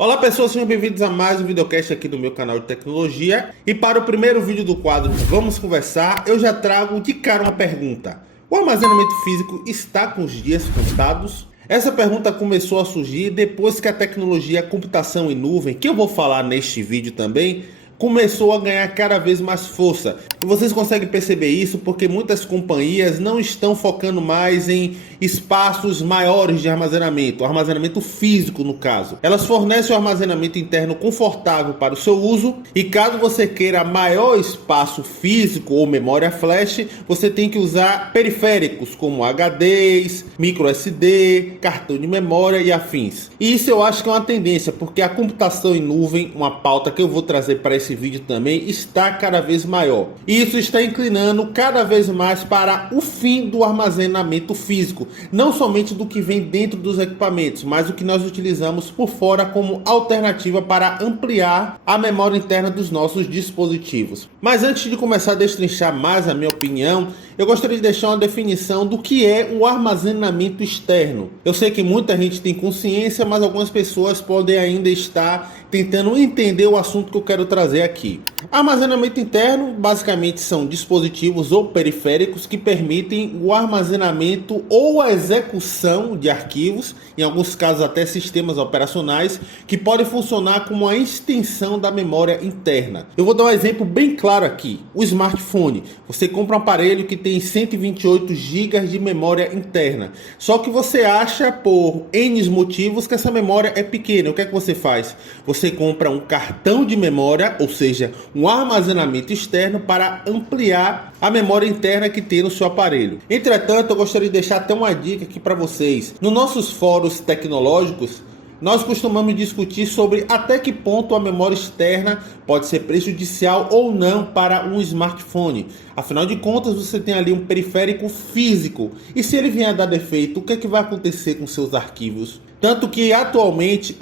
Olá pessoas, sejam bem-vindos a mais um videocast aqui do meu canal de tecnologia. E para o primeiro vídeo do quadro Vamos Conversar, eu já trago de cara uma pergunta. O armazenamento físico está com os dias contados? Essa pergunta começou a surgir depois que a tecnologia computação em nuvem, que eu vou falar neste vídeo também, começou a ganhar cada vez mais força. E vocês conseguem perceber isso porque muitas companhias não estão focando mais em espaços maiores de armazenamento, armazenamento físico no caso. Elas fornecem um armazenamento interno confortável para o seu uso e caso você queira maior espaço físico ou memória flash, você tem que usar periféricos como HDs, micro SD, cartão de memória e afins. E isso eu acho que é uma tendência porque a computação em nuvem, uma pauta que eu vou trazer para esse vídeo também, está cada vez maior. E isso está inclinando cada vez mais para o fim do armazenamento físico, não somente do que vem dentro dos equipamentos, mas o que nós utilizamos por fora como alternativa para ampliar a memória interna dos nossos dispositivos. Mas antes de começar a destrinchar mais a minha opinião, eu gostaria de deixar uma definição do que é o armazenamento externo. Eu sei que muita gente tem consciência, mas algumas pessoas podem ainda estar tentando entender o assunto que eu quero trazer aqui. Armazenamento interno basicamente são dispositivos ou periféricos que permitem o armazenamento ou a execução de arquivos, em alguns casos até sistemas operacionais, que podem funcionar como a extensão da memória interna. Eu vou dar um exemplo bem claro aqui. O smartphone. Você compra um aparelho que tem 128 GB de memória interna. Só que você acha por N motivos que essa memória é pequena. O que é que você faz? Você compra um cartão de memória, ou seja, um armazenamento externo para ampliar a memória interna que tem no seu aparelho. Entretanto, eu gostaria de deixar até uma dica aqui para vocês. Nos nossos fóruns tecnológicos, nós costumamos discutir sobre até que ponto a memória externa pode ser prejudicial ou não para um smartphone. Afinal de contas, você tem ali um periférico físico. E se ele vier a dar defeito, o que é que vai acontecer com seus arquivos? Tanto que atualmente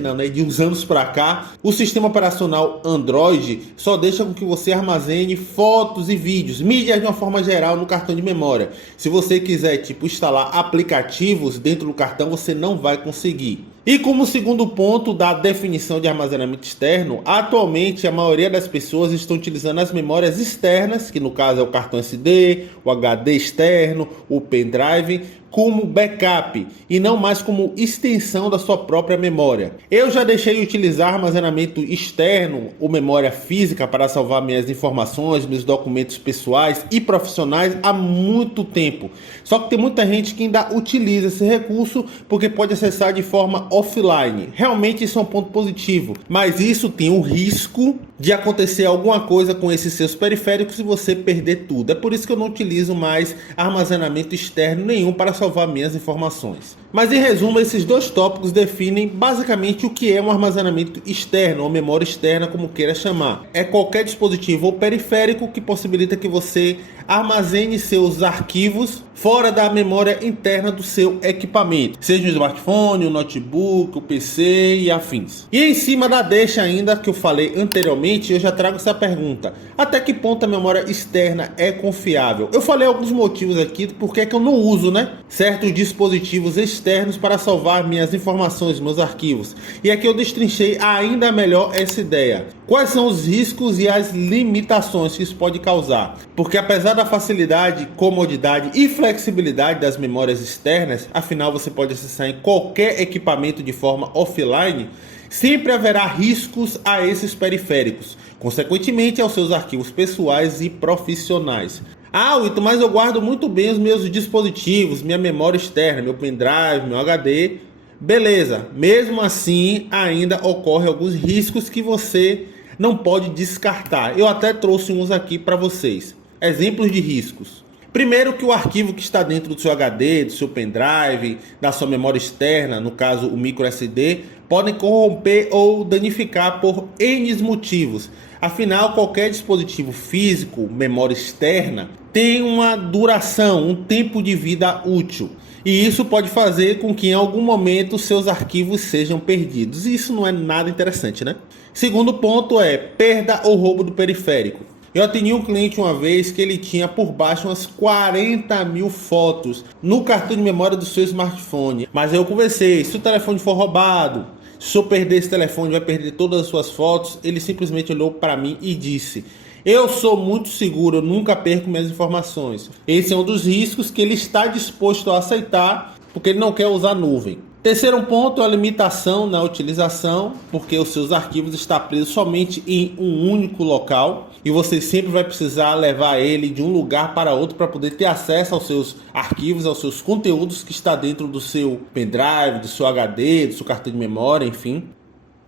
não, né? De uns anos para cá, o sistema operacional Android só deixa com que você armazene fotos e vídeos, mídias de uma forma geral no cartão de memória. Se você quiser, instalar aplicativos dentro do cartão, você não vai conseguir. E como segundo ponto da definição de armazenamento externo, atualmente a maioria das pessoas estão utilizando as memórias externas, que no caso é o cartão SD, o HD externo, o pendrive, como backup e não mais como extensão da sua própria memória. Eu já deixei de utilizar armazenamento externo ou memória física para salvar minhas informações, meus documentos pessoais e profissionais há muito tempo. Só que tem muita gente que ainda utiliza esse recurso porque pode acessar de forma offline. Realmente isso é um ponto positivo, mas isso tem o risco de acontecer alguma coisa com esses seus periféricos e você perder tudo. É por isso que eu não utilizo mais armazenamento externo nenhum para salvar minhas informações. Mas em resumo, esses dois tópicos definem basicamente o que é um armazenamento externo ou memória externa, como queira chamar. É qualquer dispositivo ou periférico que possibilita que você armazene seus arquivos fora da memória interna do seu equipamento, seja o smartphone, o notebook, o PC e afins. E em cima da deixa ainda que eu falei anteriormente, eu já trago essa pergunta: até que ponto a memória externa é confiável? Eu falei alguns motivos aqui porque é que eu não uso, certos dispositivos externos para salvar minhas informações, meus arquivos. E aqui eu destrinchei ainda melhor essa ideia. Quais são os riscos e as limitações que isso pode causar? Porque apesar da facilidade, comodidade e flexibilidade das memórias externas, afinal você pode acessar em qualquer equipamento de forma offline, sempre haverá riscos a esses periféricos, consequentemente aos seus arquivos pessoais e profissionais. Ah, Wilton, mas eu guardo muito bem os meus dispositivos, minha memória externa, meu pendrive, meu HD. Beleza, mesmo assim ainda ocorrem alguns riscos que você não pode descartar. Eu até trouxe uns aqui para vocês. Exemplos de riscos. Primeiro, que o arquivo que está dentro do seu HD, do seu pendrive, da sua memória externa, no caso o micro SD, podem corromper ou danificar por N motivos. Afinal, qualquer dispositivo físico, memória externa, tem uma duração, um tempo de vida útil. E isso pode fazer com que em algum momento seus arquivos sejam perdidos. E isso não é nada interessante, Segundo ponto é perda ou roubo do periférico. Eu atendi um cliente uma vez que ele tinha por baixo umas 40 mil fotos no cartão de memória do seu smartphone. Mas eu conversei, se o telefone for roubado, se eu perder esse telefone vai perder todas as suas fotos. Ele simplesmente olhou para mim e disse: eu sou muito seguro, eu nunca perco minhas informações. Esse é um dos riscos que ele está disposto a aceitar, porque ele não quer usar nuvem. Terceiro ponto é a limitação na utilização, porque os seus arquivos estão presos somente em um único local e você sempre vai precisar levar ele de um lugar para outro para poder ter acesso aos seus arquivos, aos seus conteúdos que está dentro do seu pendrive, do seu HD, do seu cartão de memória, enfim.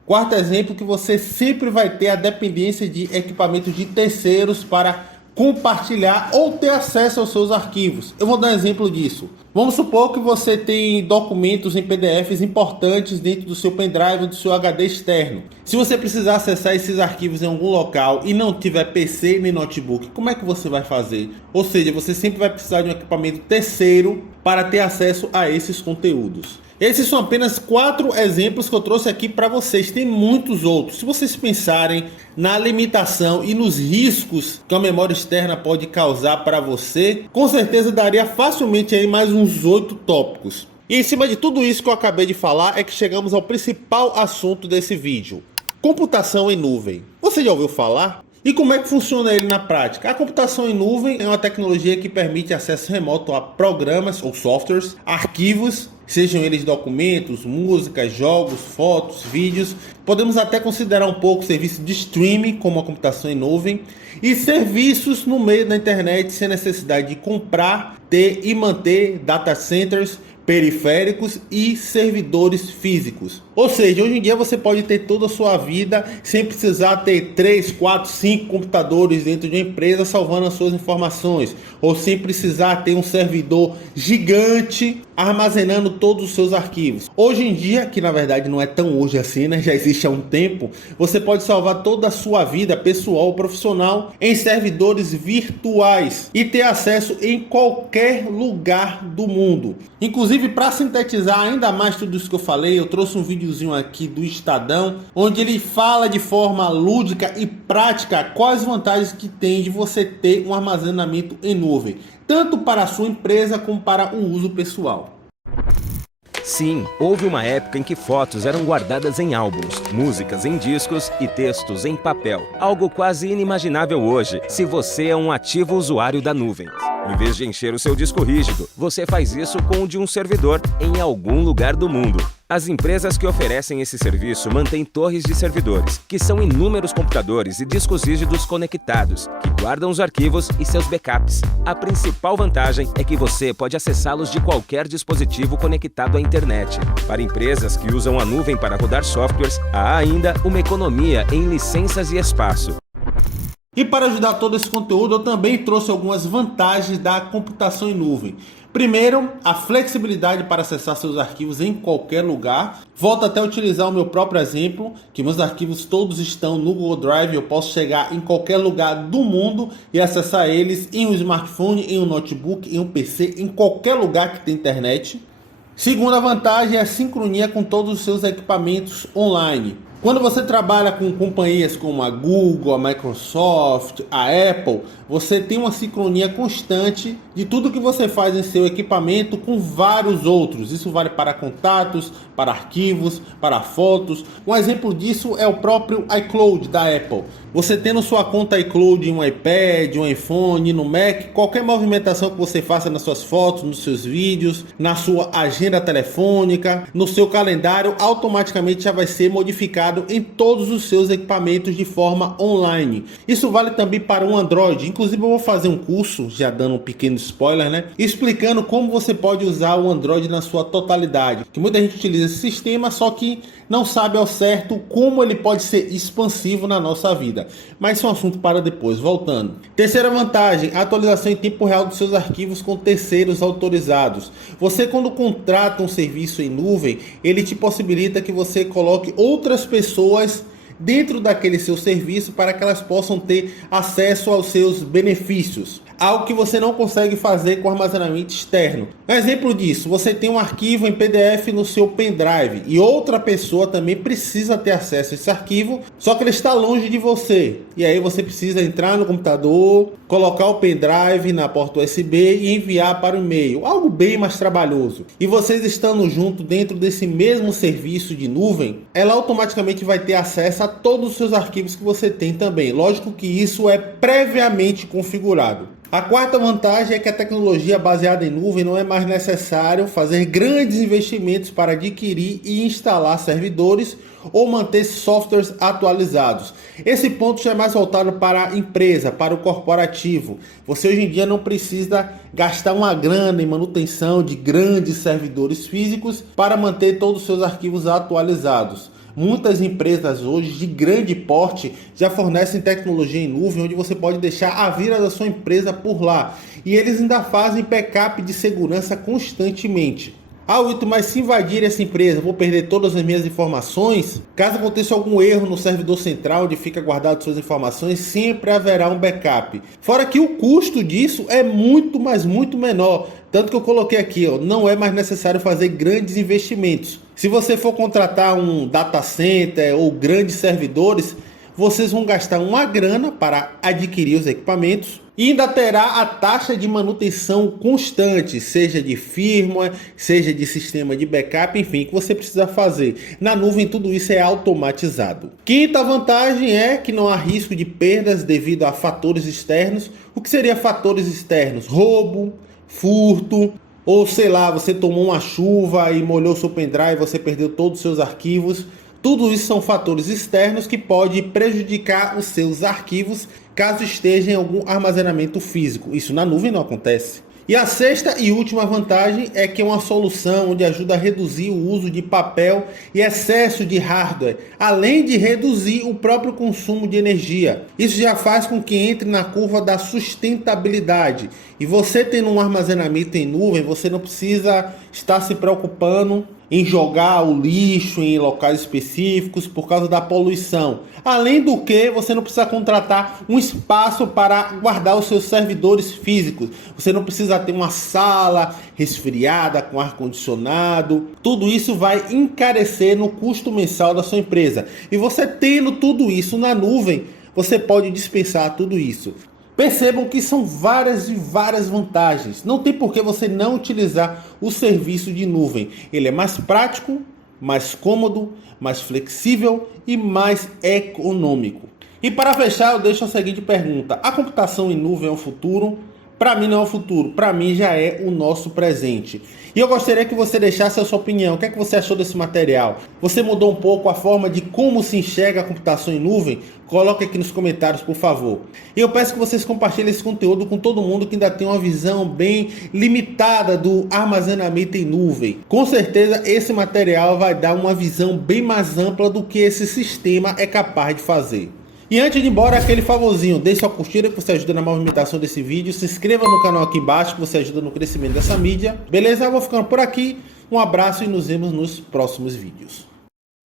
Quarto exemplo, que você sempre vai ter a dependência de equipamentos de terceiros para compartilhar ou ter acesso aos seus arquivos. Eu vou dar um exemplo disso. Vamos supor que você tem documentos em PDFs importantes dentro do seu pendrive ou do seu HD externo. Se você precisar acessar esses arquivos em algum local e não tiver PC nem notebook, como é que você vai fazer? Ou seja, você sempre vai precisar de um equipamento terceiro para ter acesso a esses conteúdos. Esses são apenas 4 exemplos que eu trouxe aqui para vocês. Tem muitos outros. Se vocês pensarem na limitação e nos riscos que a memória externa pode causar para você, com certeza daria facilmente aí mais uns 8 tópicos. E em cima de tudo isso que eu acabei de falar é que chegamos ao principal assunto desse vídeo: computação em nuvem. Você já ouviu falar? E como é que funciona ele na prática? A computação em nuvem é uma tecnologia que permite acesso remoto a programas ou softwares, arquivos, sejam eles documentos, músicas, jogos, fotos, vídeos. Podemos até considerar um pouco serviço de streaming como a computação em nuvem e serviços no meio da internet sem necessidade de comprar, ter e manter data centers, periféricos e servidores físicos. Ou seja, hoje em dia você pode ter toda a sua vida sem precisar ter 3, 4, 5 computadores dentro de uma empresa salvando as suas informações, ou sem precisar ter um servidor gigante armazenando todos os seus arquivos. Hoje em dia, que na verdade não é tão hoje assim, né? Já existe há um tempo, você pode salvar toda a sua vida pessoal ou profissional em servidores virtuais e ter acesso em qualquer lugar do mundo. Inclusive, para sintetizar ainda mais tudo isso que eu falei, eu trouxe um videozinho aqui do Estadão, onde ele fala de forma lúdica e prática quais vantagens que tem de você ter um armazenamento em nuvem, tanto para a sua empresa como para o uso pessoal. Sim, houve uma época em que fotos eram guardadas em álbuns, músicas em discos e textos em papel. Algo quase inimaginável hoje, se você é um ativo usuário da nuvem. Em vez de encher o seu disco rígido, você faz isso com o de um servidor em algum lugar do mundo. As empresas que oferecem esse serviço mantêm torres de servidores, que são inúmeros computadores e discos rígidos conectados, que guardam os arquivos e seus backups. A principal vantagem é que você pode acessá-los de qualquer dispositivo conectado à internet. Para empresas que usam a nuvem para rodar softwares, há ainda uma economia em licenças e espaço. E para ajudar todo esse conteúdo, eu também trouxe algumas vantagens da computação em nuvem. Primeiro, a flexibilidade para acessar seus arquivos em qualquer lugar. Volto até a utilizar o meu próprio exemplo, que meus arquivos todos estão no Google Drive. Eu posso chegar em qualquer lugar do mundo e acessar eles em um smartphone, em um notebook, em um PC, em qualquer lugar que tem internet. Segunda vantagem é a sincronia com todos os seus equipamentos online. Quando você trabalha com companhias como a Google, a Microsoft, a Apple, você tem uma sincronia constante de tudo que você faz em seu equipamento com vários outros. Isso vale para contatos, para arquivos, para fotos. Um exemplo disso é o próprio iCloud da Apple. Você tendo sua conta iCloud em um iPad, um iPhone, no Mac, qualquer movimentação que você faça nas suas fotos, nos seus vídeos, na sua agenda telefônica, no seu calendário, automaticamente já vai ser modificado em todos os seus equipamentos de forma online. Isso vale também para o Android. Inclusive eu vou fazer um curso, já dando um pequeno spoiler, né? Explicando como você pode usar o Android na sua totalidade. Que muita gente utiliza esse sistema, só que não sabe ao certo como ele pode ser expansivo na nossa vida. Mas isso é um assunto para depois, voltando. Terceira vantagem, a atualização em tempo real dos seus arquivos com terceiros autorizados. Você, quando contrata um serviço em nuvem, ele te possibilita que você coloque outras pessoas dentro daquele seu serviço para que elas possam ter acesso aos seus benefícios. algo que você não consegue fazer com armazenamento externo. Um exemplo disso, você tem um arquivo em PDF no seu pendrive e outra pessoa também precisa ter acesso a esse arquivo, só que ele está longe de você. E aí você precisa entrar no computador, colocar o pendrive na porta USB e enviar para o e-mail, algo bem mais trabalhoso. E vocês estando junto dentro desse mesmo serviço de nuvem, ela automaticamente vai ter acesso a todos os seus arquivos que você tem também. Lógico que isso é previamente configurado. A quarta vantagem é que a tecnologia baseada em nuvem não é mais necessário fazer grandes investimentos para adquirir e instalar servidores ou manter softwares atualizados. Esse ponto já é mais voltado para a empresa, para o corporativo. Você hoje em dia não precisa gastar uma grana em manutenção de grandes servidores físicos para manter todos os seus arquivos atualizados. Muitas empresas hoje de grande porte já fornecem tecnologia em nuvem, onde você pode deixar a vida da sua empresa por lá. E eles ainda fazem backup de segurança constantemente. Wilton, mas se invadir essa empresa, vou perder todas as minhas informações? Caso aconteça algum erro no servidor central onde fica guardado suas informações, sempre haverá um backup. Fora que o custo disso é muito, mas muito menor. Tanto que eu coloquei aqui, não é mais necessário fazer grandes investimentos. Se você for contratar um data center ou grandes servidores, vocês vão gastar uma grana para adquirir os equipamentos e ainda terá a taxa de manutenção constante, seja de firmware, seja de sistema de backup, enfim, que você precisa fazer. Na nuvem tudo isso é automatizado. Quinta vantagem é que não há risco de perdas devido a fatores externos. O que seria fatores externos? Roubo, furto, ou sei lá, você tomou uma chuva e molhou seu pendrive, você perdeu todos os seus arquivos. Tudo isso são fatores externos que podem prejudicar os seus arquivos caso esteja em algum armazenamento físico. Isso na nuvem não acontece. E a sexta e última vantagem é que é uma solução onde ajuda a reduzir o uso de papel e excesso de hardware, além de reduzir o próprio consumo de energia. Isso já faz com que entre na curva da sustentabilidade. E você tendo um armazenamento em nuvem, você não precisa estar se preocupando em jogar o lixo em locais específicos por causa da poluição. Além do que, você não precisa contratar um espaço para guardar os seus servidores físicos. Você não precisa ter uma sala resfriada com ar-condicionado. Tudo isso vai encarecer no custo mensal da sua empresa. E você tendo tudo isso na nuvem, você pode dispensar tudo isso. Percebam que são várias e várias vantagens. Não tem por que você não utilizar o serviço de nuvem. Ele é mais prático, mais cômodo, mais flexível e mais econômico. E para fechar, eu deixo a seguinte pergunta. A computação em nuvem é o futuro? Para mim não é o futuro, para mim já é o nosso presente. E eu gostaria que você deixasse a sua opinião. O que é que você achou desse material? Você mudou um pouco a forma de como se enxerga a computação em nuvem? Coloque aqui nos comentários, por favor. E eu peço que vocês compartilhem esse conteúdo com todo mundo que ainda tem uma visão bem limitada do armazenamento em nuvem. Com certeza esse material vai dar uma visão bem mais ampla do que esse sistema é capaz de fazer. E antes de ir embora, aquele favorzinho, deixe sua curtida que você ajuda na movimentação desse vídeo, se inscreva no canal aqui embaixo que você ajuda no crescimento dessa mídia. Beleza? Eu vou ficando por aqui, um abraço e nos vemos nos próximos vídeos.